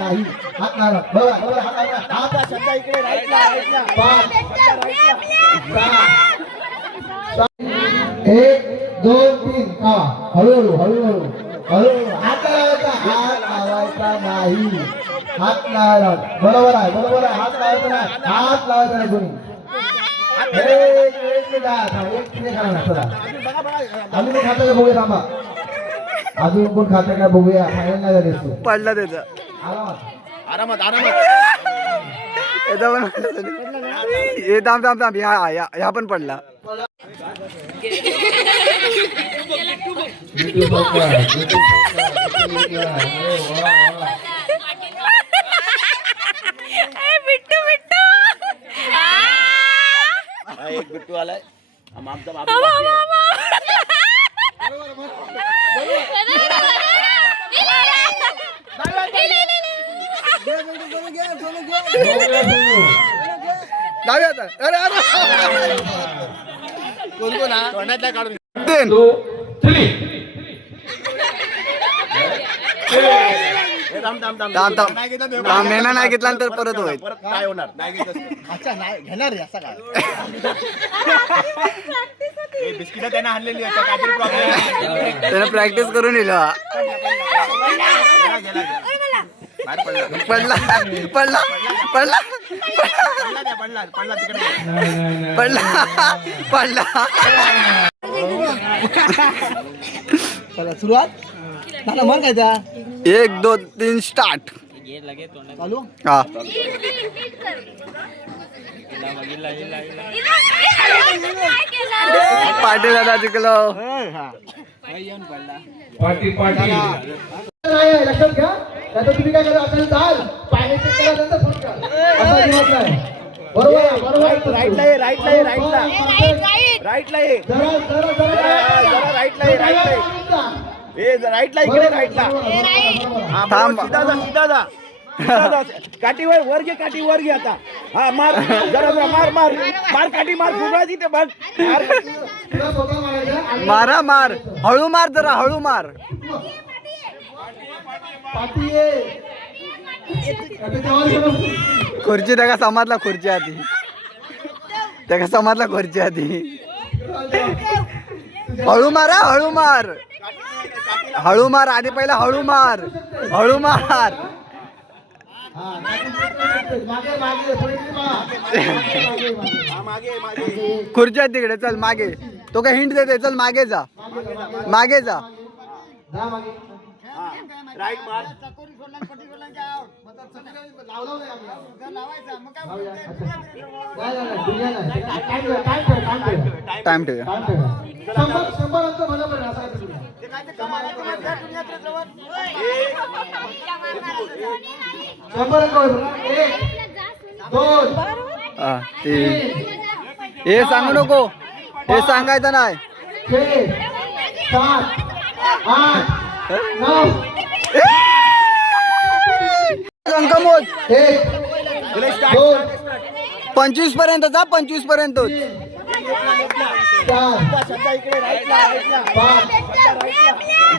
नाही हात नाही लावत. बरोबर बरोबर हात नाही लावत. हात शब्द इकडे राईटला 5 1 2 3 हा हळूहळू हळूहळू हळूहळू हात लावायचा नाही हात नाही लावत. बरोबर आहे हात लावायचा नाही हात लावायचा नाही कोणी. अजून खातं का बघूया थांबा अजून कोण खातं का बघूया फायनल नाही झाली पडला त्याचा आरामात हे थांब थांब थांब ह्या पण पडला. एक बिट्टू आलाय आमचा बाबा कोण कोण तोंडातला काढून मेना नाही घेतला तर परत होईल. काय होणार नाही अच्छा नाही घेणार असं काय बिस्किट त्याने आणलेली आहे काहीतरी प्रॉब्लेम त्याने प्रॅक्टिस करून येईल. पडला पडला पडला पडला पडला. चला सुरुवात मला मन काय 1 2 3 स्टार्ट. चालू हा पाटील दादा जिंकलो. लक्षात घ्या त्याचं तुम्ही काय करा असेल चाल पाणी चेक केल्यानंतर फोन करा असा दिवस नाही. बरोबर राईटला इकडे राईटला थांब. सीधा जा काठी वर घे आता हा मार जरा मार काठी मार फुगळाची ते बघ मारा मार हळू मार जरा हळू मार. खुर्ची त्या समाजला खुर्ची आधी त्या समाजला खुर्ची आधी. हळू मारा हळू मार आधी पहिला हळू मार. खुर्ची आहे तिकडे चल मागे. तो काय हिंट देते चल मागे जा. राईट मार टाइम ठेव. 100 अंक बरोबर हे सांगू नको हे सांगायचं नाही. 6 7 8 9 अंक मोज 1 2 25 पर्यंत जा 25 पर्यंत. 4 शब्द इकडे राईटला 5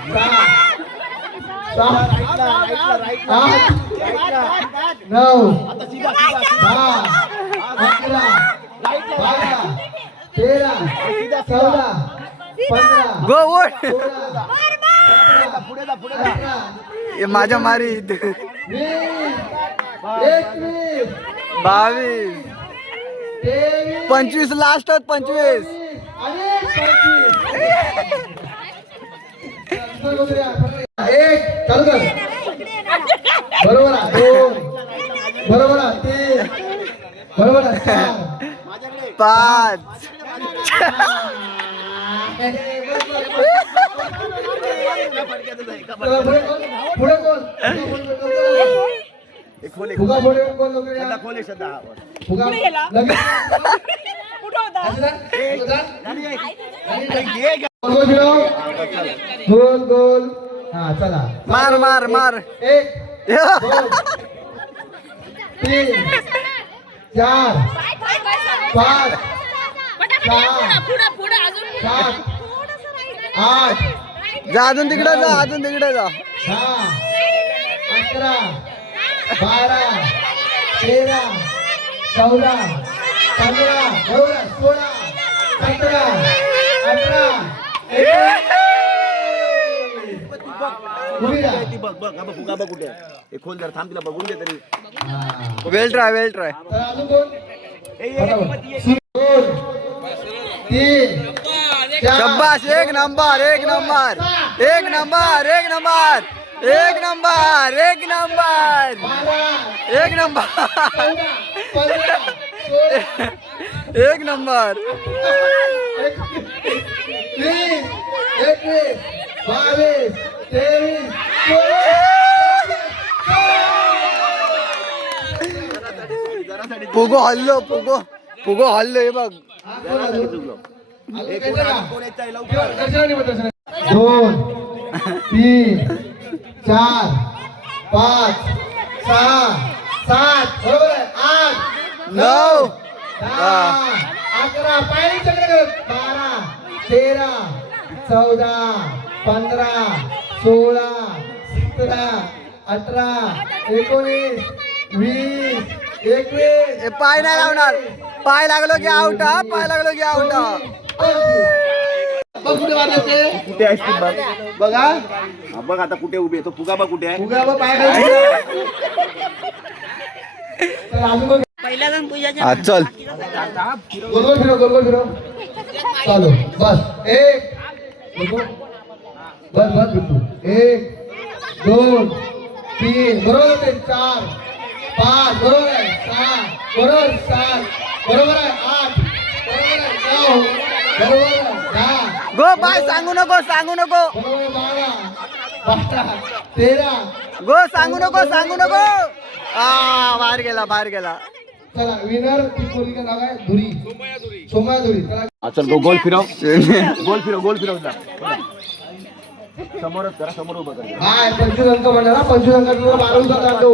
6 7 8 9 10 11 12 13 14 15 गो वोट. 16 17 हे माझ्या मारी 20 21 22 23 25 लास्ट 25. आणि 1 चालू कर. बरोबर आहे 2 बरोबर आहे 3 बरोबर आहे 4 5 पुढे कोण फुगा पुढे कोण लोक खोले श्रद्धा फुगा लगेच गोल गोल हा चला मार 1 2 3 4 5 6 7 8 जा अजून तिकडे जा 10 11 12 13 14 15 बरोबर आहे, 16 17 18 पुढे जा. ती बघ बघ बघ फुगा बघ कुठे आहे. हे खोल जरा थांब तिला बघून घे तरी. हा. वेल ट्राय तर अजून दोन ए, ये, ये, बरोबर. ये, ये. 2 3 4 शब्बास एक नंबर एक नंबर एक नंबर एक नंबर एक नंबर एक नंबर 12 एक नंबर 15 16 एक नंबर 20 21 22 23 फुगो हल्लो फुगो फुगो हल्लो हे बघ दोन 3 4 5 6 7 बरोबर आहे 8 9 10 11 पायरी चक्र कर 12 13 14 15 16 17 18 19 20 21 हे पाय नाही लावणार पाय लागलो की आउट हा पाय लागलो की आउट बघ कुठे वाजते कुठे आहेस तू बघ. बघा हा, बघ आता कुठे उभी आहे तो फुगा बघ कुठे आहे. उगा बघ पाय खाली चल अजून बघ हा चल गोल गोल फिरव चालू बस एक बस बस बिट्टू 1 2 3 बरोबर ते 4 5 बरोबर आहे 6 बरोबर 7 बरोबर आहे 8 बरोबर आहे 9 बरोबर आहे 10 गो बाय सांगू नको बरोबर 12 13 गो सांगू नको बाहेर गेला चला विनर ती पोरगी नाव आहे धुरी सोमया धुरी चला हा, चल गोल फिरव गोल फिरव जा. समोरच करा समोर उभं कर. काय 25 अंक म्हणणार ना 25 अंकाचा 12 जातो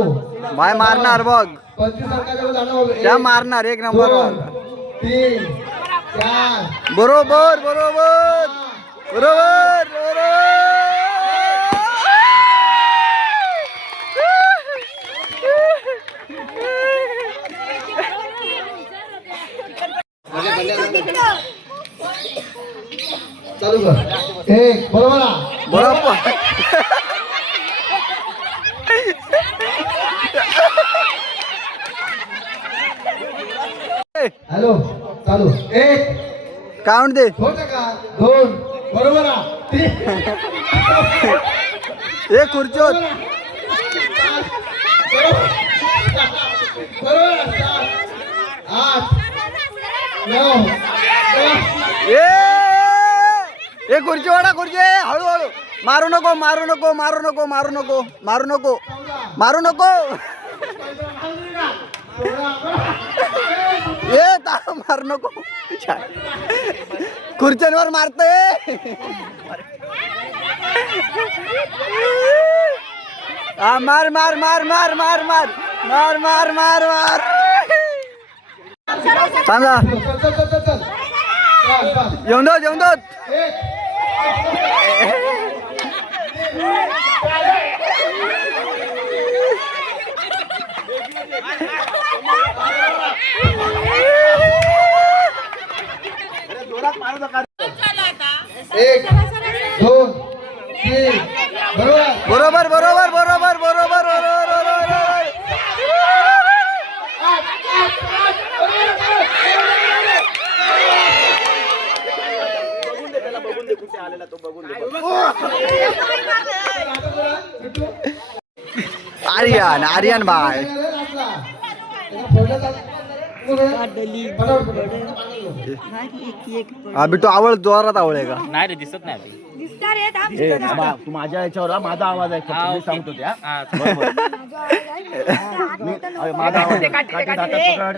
बाय मारणार बघ 25 अंकाचा जाणं त्या मारणार एक नंबर 3 4 बरोबर बरोबर बरोबर चालू कर एक बरोबर आहे. बरोबर हॅलो चालू एक काउंट दे 2 बरोबर आहे. 3 एक खुर्चीवर बरोबर आहे. 8 9 ए खुर्ची वाडा खुर्ची हळूहळू मारू नको ए तारो मारू नको खुर्च्यांवर मारतय मार मार मार मार मार मार मार मार मार मार सांगा चल येऊन दो एक 2 3 बरोबर बरोबर बघून दे कुठे आलेला तो बघून दे. आर्यन भाई अभी तो आवळ जोरात आवळे का नाही रे दिसत नाही ए, बाबा, तू माझ्या याच्यावर हा, माझा आवाज आहे फक्त मी सांगतो त्या बरोबर. माझा आवाज आहे. काठी हातात पकड.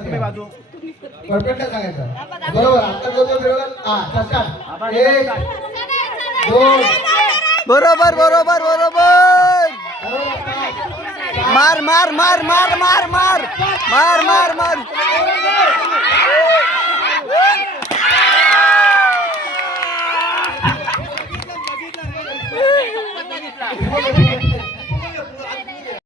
तुम्ही बाजू. परफेक्ट सांगायचं बरोबर आता गोल फिरवला हा स्टार्ट 1 2 बरोबर मार मार मार मार मार मार मार मार मार बरोबर